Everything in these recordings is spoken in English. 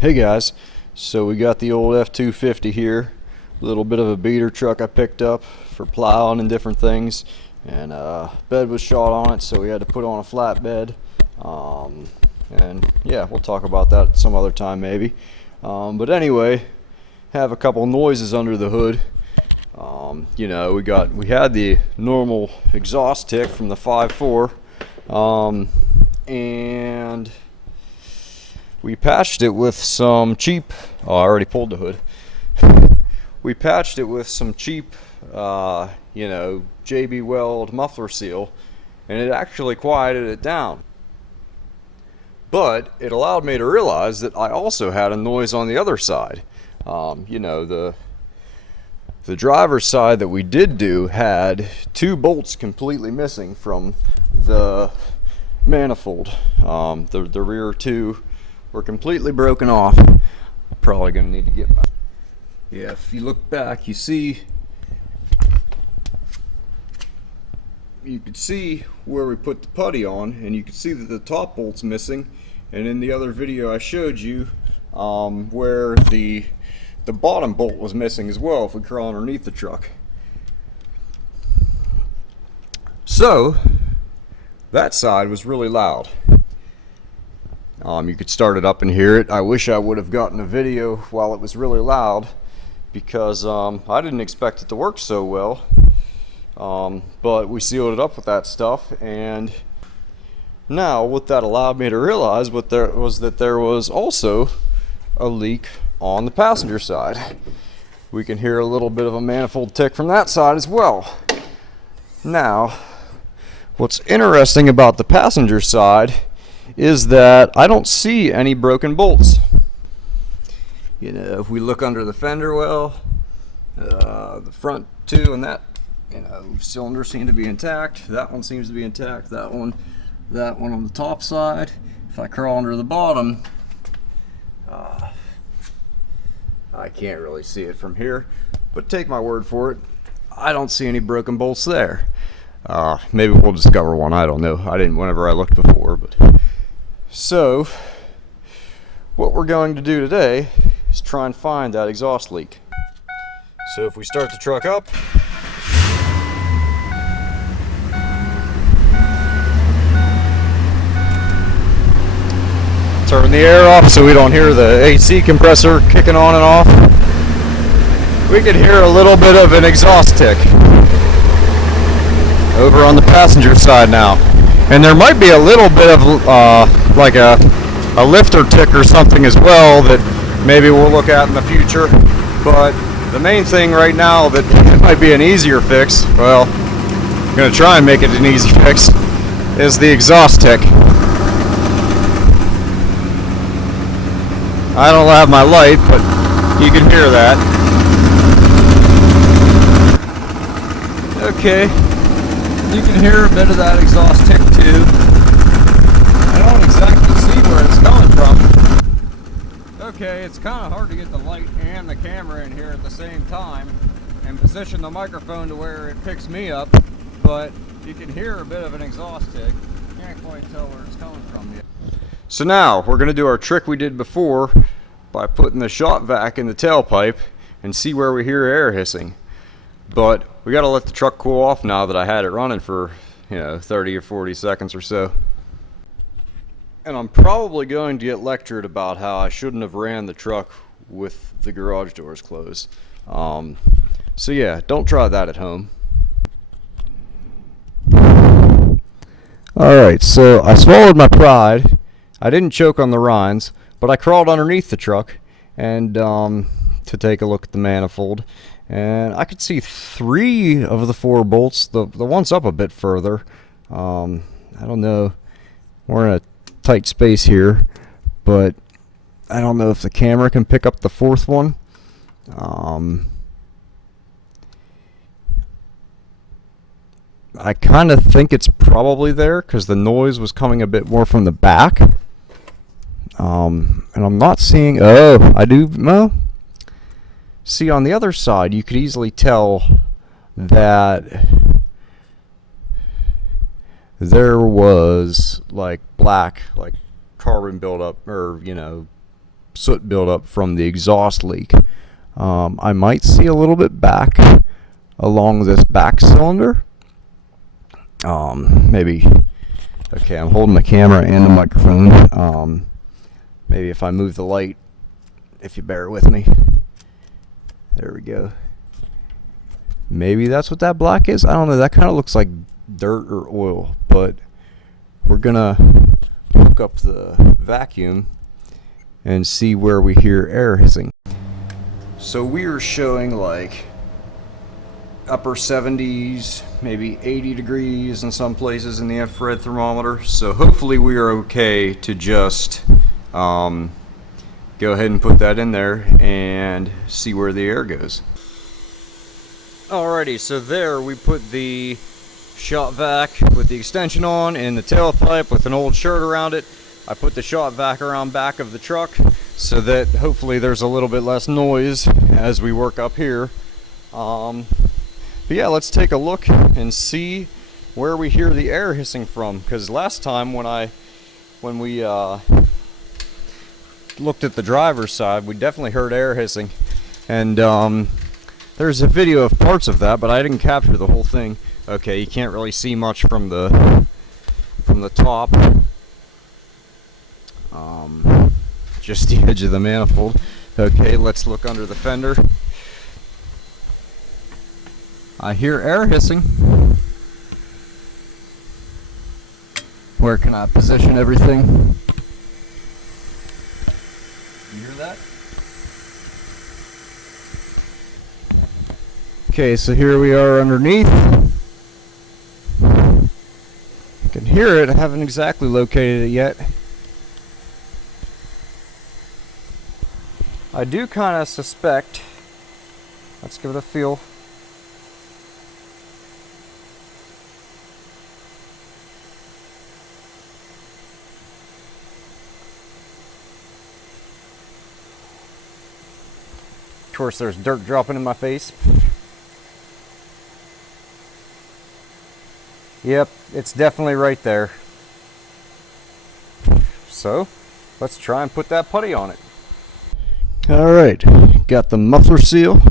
Hey guys, so we got the old F-250 here, a little bit of a beater truck I picked up for plowing and different things, and bed was shot on it, so we had to put on a flatbed, and yeah, we'll talk about that some other time maybe. But anyway, have a couple noises under the hood. You know, we had the normal exhaust tick from the 5.4, and we patched it with some cheap, oh, I already pulled the hood. We patched it with some cheap, you know, JB Weld muffler seal, and it actually quieted it down. But it allowed me to realize that I also had a noise on the other side. You know, the driver's side that we did do had two bolts completely missing from the manifold. The rear two were completely broken off. Probably gonna need to get my, yeah, if you look back, you could see where we put the putty on, and you can see that the top bolt's missing. And in the other video I showed you where the bottom bolt was missing as well if we crawl underneath the truck. So that side was really loud. You could start it up and hear it. I wish I would have gotten a video while it was really loud, because I didn't expect it to work so well. But we sealed it up with that stuff, and now what that allowed me to realize that there was also a leak on the passenger side. We can hear a little bit of a manifold tick from that side as well. Now, what's interesting about the passenger side is that I don't see any broken bolts. You know, if we look under the fender well, the front two and that, you know, cylinder seem to be intact. That one seems to be intact. That one on the top side. If I crawl under the bottom, I can't really see it from here, but take my word for it, I don't see any broken bolts there. Maybe we'll discover one, I don't know. I didn't whenever I looked before, but so what we're going to do today is try and find that exhaust leak. So if we start the truck up, turn the air off so we don't hear the AC compressor kicking on and off, we can hear a little bit of an exhaust tick over on the passenger side now. And there might be a little bit of like a lifter tick or something as well that maybe we'll look at in the future. But the main thing right now that might be an easier fix, well, I'm going to try and make it an easy fix, is the exhaust tick. I don't have my light, but you can hear that. Okay, you can hear a bit of that exhaust tick too. I don't exactly see where it's coming from. Okay, it's kind of hard to get the light and the camera in here at the same time and position the microphone to where it picks me up, but you can hear a bit of an exhaust tick. Can't quite tell where it's coming from yet. So now we're going to do our trick we did before by putting the shop vac in the tailpipe and see where we hear air hissing. But we got to let the truck cool off now that I had it running for, you know, 30 or 40 seconds or so. And I'm probably going to get lectured about how I shouldn't have ran the truck with the garage doors closed. So yeah, don't try that at home. Alright, so I swallowed my pride. I didn't choke on the rinds, but I crawled underneath the truck and to take a look at the manifold, and I could see 3 of the 4 bolts. The one's up a bit further. I don't know, we're in a tight space here, but I don't know if the camera can pick up the 4th one. I kind of think it's probably there because the noise was coming a bit more from the back. And I'm not seeing, oh, I do, well, see on the other side, you could easily tell that there was like black, like carbon buildup, or, you know, soot buildup from the exhaust leak. I might see a little bit back along this back cylinder. Maybe, okay, I'm holding the camera and the microphone. Maybe if I move the light, if you bear with me. There we go. Maybe that's what that black is. I don't know. That kind of looks like dirt or oil, but we're gonna hook up the vacuum and see where we hear air hissing. So we are showing like upper 70s, maybe 80 degrees in some places in the infrared thermometer. So hopefully we are okay to just go ahead and put that in there and see where the air goes. Alrighty, so there we put the shop vac with the extension on and the tailpipe with an old shirt around it. I put the shop vac around back of the truck so that hopefully there's a little bit less noise as we work up here. But yeah, let's take a look and see where we hear the air hissing from, because last time when we looked at the driver's side, we definitely heard air hissing, and there's a video of parts of that, but I didn't capture the whole thing. Okay, you can't really see much from the top. Just the edge of the manifold. Okay, let's look under the fender. I hear air hissing. Where can I position everything? You hear that? Okay, so here we are underneath. I can hear it. I haven't exactly located it yet. I do kind of suspect. Let's give it a feel. Of course, there's dirt dropping in my face. Yep, it's definitely right there. So, let's try and put that putty on it. Alright, got the muffler seal,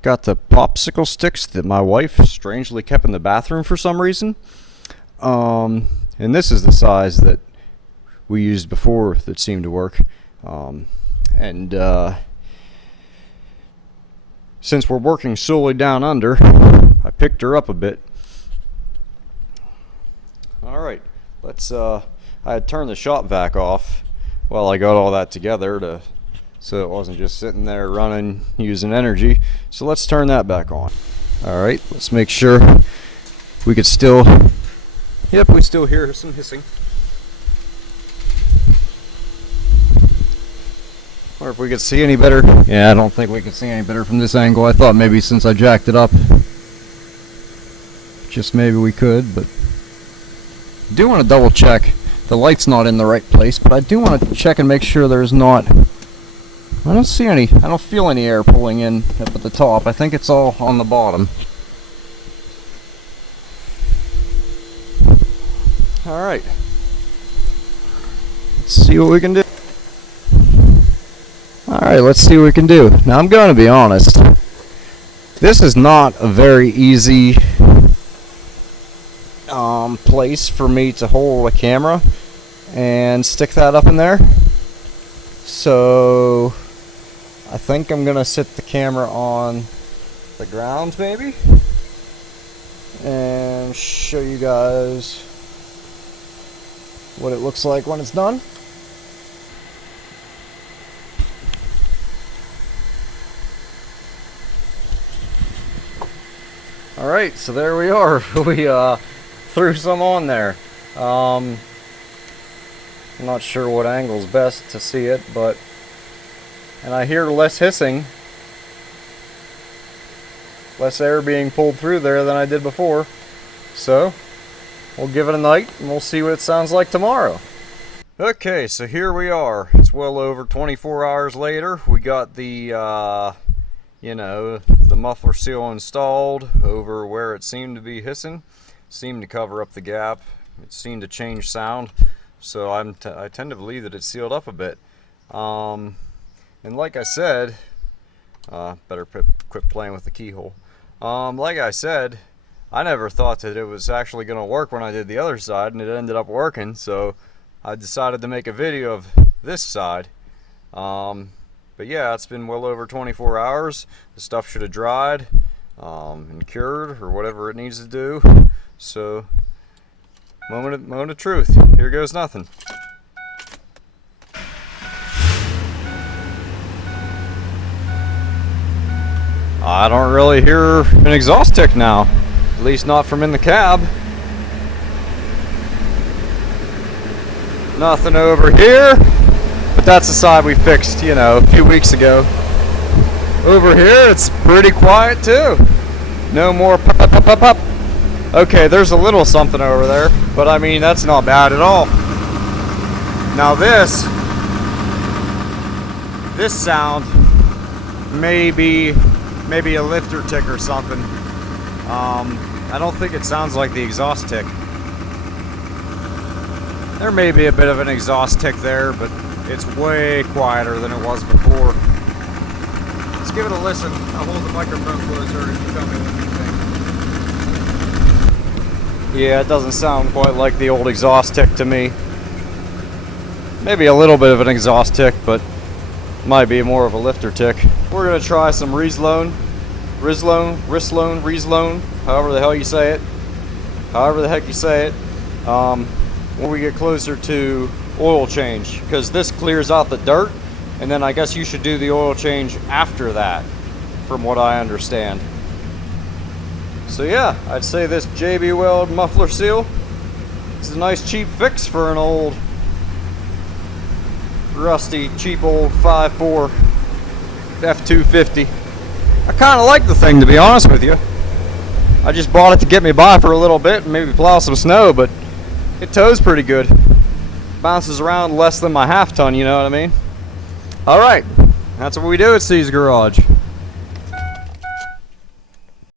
got the popsicle sticks that my wife strangely kept in the bathroom for some reason. And this is the size that we used before that seemed to work. Since we're working solely down under, I picked her up a bit. Alright, let's, I had turned the shop vac off while I got all that together so it wasn't just sitting there running, using energy. So let's turn that back on. Alright, let's make sure we could still, yep, we still hear some hissing. Or if we could see any better. Yeah, I don't think we can see any better from this angle. I thought maybe since I jacked it up, just maybe we could, but I do want to double check. The light's not in the right place, but I do want to check and make sure there's not, I don't feel any air pulling in up at the top. I think it's all on the bottom. Alright. Let's see what we can do. Alright, let's see what we can do. Now, I'm going to be honest. This is not a very easy place for me to hold a camera and stick that up in there. So, I think I'm going to sit the camera on the ground, maybe, and show you guys what it looks like when it's done. Alright, so there we are. We threw some on there. I'm not sure what angle's best to see it, but, and I hear less hissing, less air being pulled through there than I did before. So, we'll give it a night and we'll see what it sounds like tomorrow. Okay, so here we are. It's well over 24 hours later. We got the the muffler seal installed over where it seemed to be hissing. Seemed to cover up the gap. It seemed to change sound. So I tend to believe that it's sealed up a bit. And like I said, better quit playing with the keyhole. Like I said, I never thought that it was actually going to work when I did the other side, and it ended up working, so I decided to make a video of this side. But yeah, it's been well over 24 hours. The stuff should have dried and cured, or whatever it needs to do. So, moment of truth. Here goes nothing. I don't really hear an exhaust tick now, at least not from in the cab. Nothing over here, but that's the side we fixed, you know, a few weeks ago. Over here, it's pretty quiet too. No more pop, pop, pop, pop. Okay, there's a little something over there, but I mean, that's not bad at all. Now this sound may be maybe a lifter tick or something. I don't think it sounds like the exhaust tick. There may be a bit of an exhaust tick there, but it's way quieter than it was before. Let's give it a listen. I'll hold the microphone closer and you tell me what you think. Yeah, it doesn't sound quite like the old exhaust tick to me. Maybe a little bit of an exhaust tick, but might be more of a lifter tick. We're gonna try some Rizlone, however the hell you say it. However the heck you say it. When we get closer to oil change, because this clears out the dirt, and then I guess you should do the oil change after that, from what I understand. So yeah, I'd say this JB Weld muffler seal is a nice cheap fix for an old rusty cheap old 5.4 F250. I kind of like the thing, to be honest with you. I just bought it to get me by for a little bit and maybe plow some snow, but it tows pretty good. Bounces around less than my half ton, you know what I mean? Alright, that's what we do at C's Garage.